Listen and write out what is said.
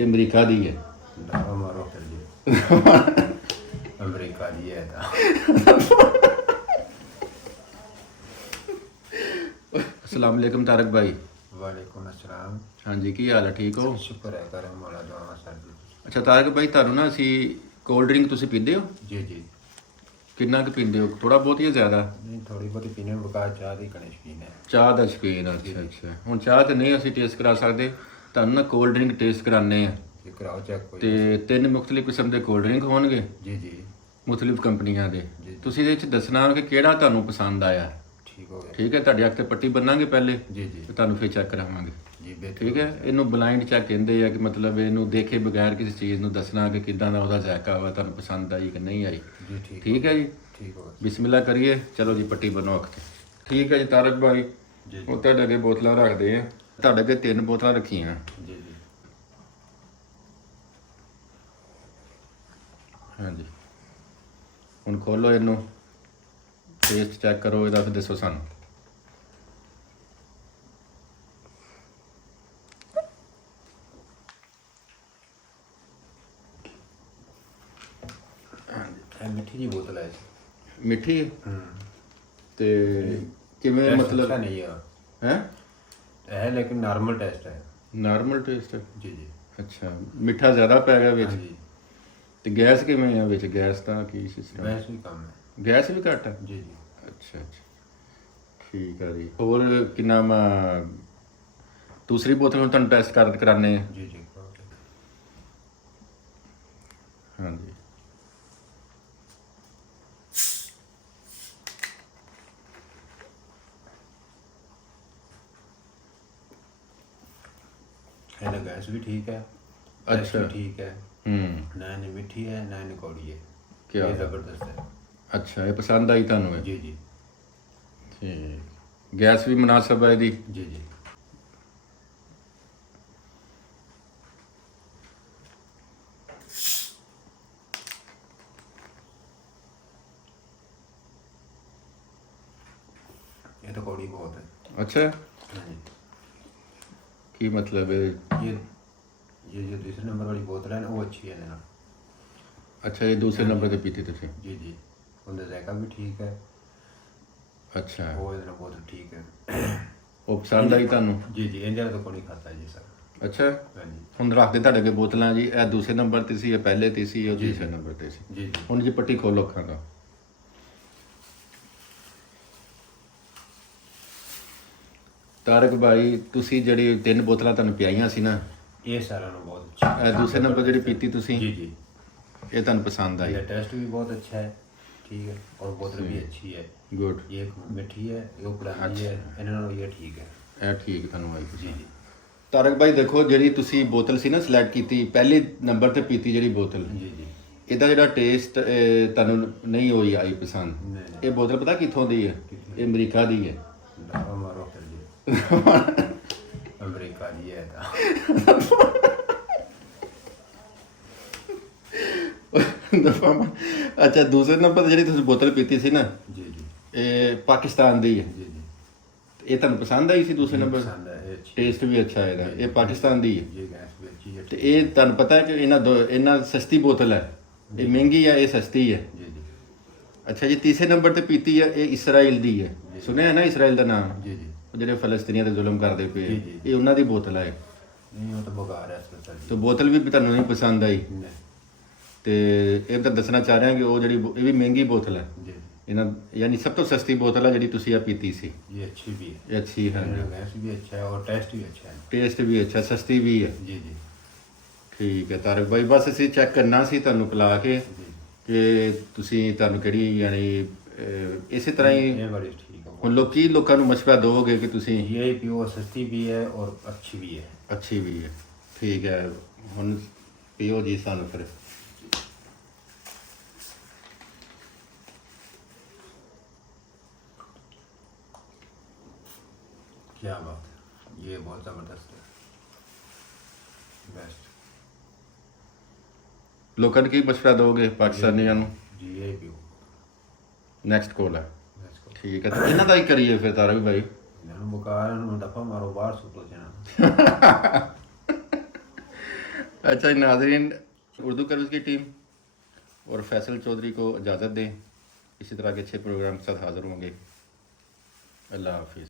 ਇਹ ਅਮਰੀਕਾ ਦੀ ਹੈ। ਡਾਵਾ ਮਾਰੋ ਫਿਰ ਜੀ। ਅਮਰੀਕਾ ਦੀ ਹੈ ਤਾਂ। अस्सलाम वालेकुम तारक भाई। ਵਾਲੇਕੁਮ ਅਸਲਾਮ। ਹਾਂਜੀ ਕੀ ਹਾਲ ਹੈ, ਠੀਕ ਹੋ? ਸ਼ੁਕਰ ਹੈ ਕਰਮ ਮੌਲਾ ਦੁਆ ਸਾਡੀ। ਅੱਛਾ ਤਾਰਕ ਭਾਈ, ਤੁਹਾਨੂੰ ਨਾ ਅਸੀਂ ਕੋਲਡ ਡਰਿੰਕ ਤੁਸੀਂ ਪੀਂਦੇ ਹੋ? ਜੀ ਜੀ। ਕਿੰਨਾ ਕੁ ਪੀਂਦੇ ਹੋ, ਥੋੜਾ ਬਹੁਤ ਜਾਂ ਜ਼ਿਆਦਾ? ਨਹੀਂ ਥੋੜੀ ਬਹੁਤੀ ਪੀਣੇ ਬਕਾ ਚਾਹ ਦੀ ਕਣੇ ਸ਼ਕੀਨ ਹੈ। ਚਾਹ ਦਾ ਸ਼ੌਕੀਨ? ਅੱਛਾ ਅੱਛਾ। ਹੁਣ ਚਾਹ ਤੇ ਨਹੀਂ ਅਸੀਂ ਟੇਸਟ ਕਰਾ ਸਕਦੇ, ਤੁਹਾਨੂੰ ਨਾ ਕੋਲਡ ਡਰਿੰਕ ਟੇਸਟ ਕਰਾਉਂਦੇ ਆ। ਇਹ ਕਰਾਓ ਚੈੱਕ ਕੋਈ। ਤੇ 3 ਮੁxtਲਿਫ ਕਿਸਮ ਦੇ ਕੋਲਡ ਡਰਿੰਕ ਹੋਣਗੇ, ਜੀ ਜੀ। ਮੁxtਲਿਫ ਕੰਪਨੀਆਂ ਦੇ। ਜੀ। ਤੁਸੀਂ ਇਹਦੇ ਵਿੱਚ ਦੱਸਣਾ ਕਿ ਕਿਹੜਾ ਤੁਹਾਨੂੰ ਪਸੰਦ ਆਇਆ। ਠੀਕ ਹੋ ਗਿਆ। ਠੀਕ ਹੈ, ਤੁਹਾਡੇ ਅੱਖ ਤੇ ਪੱਟੀ ਬੰਨਾਂਗੇ ਪਹਿਲੇ, ਜੀ ਜੀ ਤੇ ਤੁਹਾਨੂੰ ਫਿਰ ਚੈੱਕ ਕਰਾਵਾਂਗੇ। ਜੀ ਬਿਲਕੁਲ। ਠੀਕ ਹੈ, ਇਹਨੂੰ ਬਲਾਈਂਡ ਚੈੱਕ ਕਹਿੰਦੇ ਆ ਕਿ ਮਤਲਬ ਇਹਨੂੰ ਦੇਖੇ ਬਗੈਰ ਕਿਸੇ ਚੀਜ਼ ਨੂੰ ਦੱਸਣਾ ਕਿ ਕਿੱਦਾਂ ਦਾ ਉਹਦਾ ਜ਼ਾਇਕਾ ਵਾ, ਤੁਹਾਨੂੰ ਪਸੰਦ ਆਈ ਕਿ ਨਹੀਂ ਆਈ। ਜੀ ਠੀਕ। ਠੀਕ ਹੈ ਜੀ, ਠੀਕ ਹੋ ਗਿਆ। ਬਿਸਮਿਲ੍ਲਾ ਕਰੀਏ। ਚਲੋ ਜੀ, ਪੱਟੀ ਬੰਨੋ ਅੱਖ ਤੇ। ਠੀਕ ਹੈ ਜੀ ਤਾਰਕ ਭਾਈ, ਜੀ ਉਹ ਤੁਹਾਡੇ ਅੱਗੇ ਬੋਤਲਾਂ ਰੱਖਦੇ ਆ। ਤੁਹਾਡੇ ਅੱਗੇ 3 ਬੋਤਲਾਂ ਰੱਖੀਆਂ। ਜੀ ਜੀ। ਹਾਂਜੀ, ਹੁਣ ਖੋਲੋ ਇਹਨੂੰ, ਟੇਸਟ ਚੈੱਕ ਕਰੋ ਇਹਦਾ, ਫਿਰ ਦੱਸੋ ਸਾਨੂੰ। ਇਹ ਮਿੱਠੀ ਜੀ ਬੋਤਲ ਹੈ। ਮਿੱਠੀ ਹੈ? ਹੂੰ। ਤੇ ਕਿਵੇਂ ਟੈਸਟ ਮਤਲਬ ਅੱਛਾ ਨਹੀਂ ਹੈ ਹੈ? ਇਹ ਲੇਕਿਨ ਨਾਰਮਲ ਟੈਸਟ ਹੈ। ਨਾਰਮਲ ਟੇਸਟ ਹੈ? ਜੀ ਜੀ। ਅੱਛਾ, ਮਿੱਠਾ ਜ਼ਿਆਦਾ ਪੈ ਗਿਆ ਵਿੱਚ? ਹਾਂਜੀ। ਤੇ ਗੈਸ ਕਿਵੇਂ ਆ ਵਿੱਚ? ਗੈਸ ਦਾ ਕੀ ਸਿਸਟਮ? ਵੈਸੇ ਵੀ ਕੰਮ ਹੈ। ਗੈਸ ਵੀ ਘੱਟ ਹੈ? ਜੀ ਜੀ। ਅੱਛਾ ਅੱਛਾ, ਠੀਕ ਆ ਜੀ। ਹੋਰ ਕਿੰਨਾ ਦੂਸਰੀ ਬੋਤਲ ਹੁਣ ਤੁਹਾਨੂੰ ਟੈਸਟ ਕਰਾਣੇ ਆ। ਜੀ ਜੀ ਕਰਾਓ check। ਹਾਂਜੀ, ਇਹਦਾ ਗੈਸ ਵੀ ਠੀਕ ਹੈ। ਅੱਛਾ। ਟੇਸਟ ਵੀ ਠੀਕ ਹੈ। ਹੂੰ, ਨਾ ਇਹਨੇ ਮਿੱਠੀ ਹੈ ਨਾ ਇਹਨੇ ਕੌੜੀ ਹੈ। ਕਿਆ ਇਹ ਬਾਤ। ਜ਼ਬਰਦਸਤ ਹੈ। ਅੱਛਾ, ਇਹ ਪਸੰਦ ਆਈ ਤੁਹਾਨੂੰ ਇਹ? ਜੀ ਜੀ। ਠੀਕ, ਗੈਸ ਵੀ ਮੁਨਾਸਬ ਹੈ ਇਹਦੀ? ਜੀ ਜੀ। ये तो कौड़ी बहुत है। अच्छा, हाँ जी। की मतलब है? ये जो दूसरे नंबर वाली बोतल है ना वो अच्छी है ना। अच्छा, ये दूसरे नंबर पे पीती तुसी? जी जी। उनका जायका भी ठीक है। अच्छा, वो इधर बोतल ठीक है। वो पसंद आई ਤੁਹਾਨੂੰ? जी जी। इंडिया तो कौड़ी खाता है जी सर। ਅੱਛਾ, हाँ जी। ਹੁਣ ਰੱਖਦੇ ਤੁਹਾਡੇ ਅੱਗੇ ਬੋਤਲਾਂ ਜੀ। ਇਹ ਦੂਸਰੇ ਨੰਬਰ ਤੇ ਸੀ, ਇਹ ਪਹਿਲੇ ਤੇ ਸੀ, ਉਹ ਜੀ, ਤੀਸਰੇ ਨੰਬਰ ਤੇ ਸੀ। जी जी। ਹੁਣ ਜੀ ਪੱਟੀ ਖੋਲੋ ਅੱਖਾਂ ਦਾ। ਤਾਰਕ ਭਾਈ, ਤੁਸੀਂ ਜਿਹੜੀ 3 ਬੋਤਲਾਂ ਤੁਹਾਨੂੰ ਪਿਆਈਆਂ ਸੀ ਨਾ, ये सारा ना बहुत अच्छा है। ਇਹ ਦੂਸਰੇ ਨੰਬਰ ਜਿਹੜੀ ਪੀਤੀ ਤੁਸੀਂ, जी जी। ਇਹ ਤੁਹਾਨੂੰ ਪਸੰਦ ਆਈ? ये टेस्ट भी बहुत अच्छा है। ठीक है। और बोतल भी अच्छी है। ਗੁੱਡ, ये मिठी है, ये पुरानी है। इन्होंने ये ठीक है। ਇਹ ਠੀਕ ਤੁਹਾਨੂੰ ਆਈ। जी जी। ਤਾਰਕ ਭਾਈ ਦੇਖੋ, ਜਿਹੜੀ ਤੁਸੀਂ ਬੋਤਲ ਸੀ ਨਾ ਸਿਲੈਕਟ ਕੀਤੀ, ਪਹਿਲੇ ਨੰਬਰ ਤੇ ਪੀਤੀ ਜਿਹੜੀ ਬੋਤਲ, जी जी। ਇਹਦਾ ਜਿਹੜਾ ਟੇਸਟ ਤੁਹਾਨੂੰ ਨਹੀਂ ਹੋਈ ਆਈ ਪਸੰਦ। नहीं नहीं। ਇਹ ਬੋਤਲ ਪਤਾ ਕਿੱਥੋਂ ਦੀ ਹੈ? ਇਹ ਅਮਰੀਕਾ ਦੀ ਹੈ। डावा मारो फिर जी। अमेरिका दी है तो। ਅੱਛਾ, ਦੂਸਰੇ ਨੰਬਰ ਤੇ ਜਿਹੜੀ ਤੁਸੀਂ ਬੋਤਲ ਪੀਤੀ ਸੀ ਨਾ, जी जी। ਇਹ ਪਾਕਿਸਤਾਨ ਦੀ ਹੈ। जी जी। ਇਹ ਤੁਹਾਨੂੰ ਪਸੰਦ ਆਈ ਸੀ ਦੂਸਰੇ ਨੰਬਰ? पसंद है ये अच्छी। ਟੇਸਟ ਵੀ ਅੱਛਾ ਹੈ ਇਹਦਾ। ਇਹ ਪਾਕਿਸਤਾਨ ਦੀ ਹੈ। ये गैस भी अच्छी है। ਤੇ ਇਹ ਤੁਹਾਨੂੰ ਪਤਾ ਹੈ ਕਿ ਇਹਨਾਂ ਸਸਤੀ ਬੋਤਲ ਹੈ, ਇਹ ਮਹਿੰਗੀ ਹੈ, ਇਹ ਸਸਤੀ ਹੈ। जी जी। ਅੱਛਾ ਜੀ, ਤੀਸਰੇ ਨੰਬਰ ਤੇ ਪੀਤੀ ਹੈ, ਇਹ ਇਸਰਾਈਲ ਦੀ ਹੈ। ਸੁਣਿਆ ਹੈ ਨਾ ਇਸਰਾਈਲ ਦਾ ਨਾਮ? जी जी। ਉਹ ਜਿਹੜੇ ਫਲਸਤੀਨੀਆਂ ਤੇ ਜ਼ੁਲਮ ਕਰਦੇ ਪਏ ਜੀ, ਆ, ਜੀ। ਇਹ ਉਹਨਾਂ ਦੀ ਬੋਤਲ ਹੈ। नहीं वो तो बेकार है इसमें सर ਤੇ जी। ਬੋਤਲ ਵੀ ਤੁਹਾਨੂੰ ਨਹੀਂ ਪਸੰਦ ਆਈ। नहीं। ਤੇ ਇਹ ਤਾਂ ਦੱਸਣਾ ਚਾਹ ਰਿਹਾ ਕਿ ਉਹ ਜਿਹੜੀ ਇਹ ਵੀ ਮਹਿੰਗੀ ਬੋਤਲ ਹੈ। जी ਇਹਨਾਂ ਯਾਨੀ ਸਭ ਤੋਂ ਸਸਤੀ ਬੋਤਲ ਹੈ ਜਿਹੜੀ ਤੁਸੀਂ ਆ ਪੀਤੀ ਸੀ। ये अच्छी भी है। ਇਹ ਅੱਛੀ ਹੈ, गैस भी अच्छा है और टेस्ट भी अच्छा है। ਟੇਸਟ ਵੀ ਅੱਛਾ, ਸਸਤੀ ਵੀ ਹੈ। जी जी। ਠੀਕ ਹੈ ਤਾਰਕ ਭਾਈ, ਬਸ ਅਸੀਂ ਚੈੱਕ ਕਰਨਾ ਸੀ ਤੁਹਾਨੂੰ ਪਿਲਾ ਕੇ जी। ਕਿ ਤੁਸੀਂ ਤੁਹਾਨੂੰ ਕਿਹੜੀ ਯਾਨੀ ਇਸੇ ਤਰ੍ਹਾਂ ਹੀ ये बड़ी ठीक है। ਹੁਣ ਲੋਕਾਂ ਨੂੰ ਮਸ਼ਵਰਾ ਦਿਓਗੇ ਕਿ ਤੁਸੀਂ ये प्योर सस्ती भी है और अच्छी भी है। ਅੱਛੀ ਵੀ ਹੈ। ਠੀਕ ਹੈ, ਹੁਣ ਪੀਓ ਜੀ ਸਾਨੂੰ ਫਿਰ। क्या बात है, ये बहुत ज़बरदस्त है। बेस्ट। ਲੋਕਾਂ ਨੂੰ ਕੀ ਮਸ਼ਵਰਾ ਦਿਓਗੇ ਪਾਕਿਸਤਾਨੀਆਂ ਨੂੰ? जी ये पियो। ਨੈਕਸਟ ਕੋਲ ਹੈ। Let's go। ਠੀਕ ਹੈ, ਤੇ ਇਹਨਾਂ ਦਾ ਹੀ ਕਰੀਏ ਫਿਰ ਤਾਰਕ ਭਾਈ। इन्होंने बुखार इन्होंने दफा मारो बाहर सुतो जाना। अच्छा नाज़रीन, उर्दू कर्ज की टीम और फैसल चौधरी को इजाज़त दें। इसी तरह के अच्छे प्रोग्राम के साथ हाज़िर होंगे। अल्लाह हाफिज़।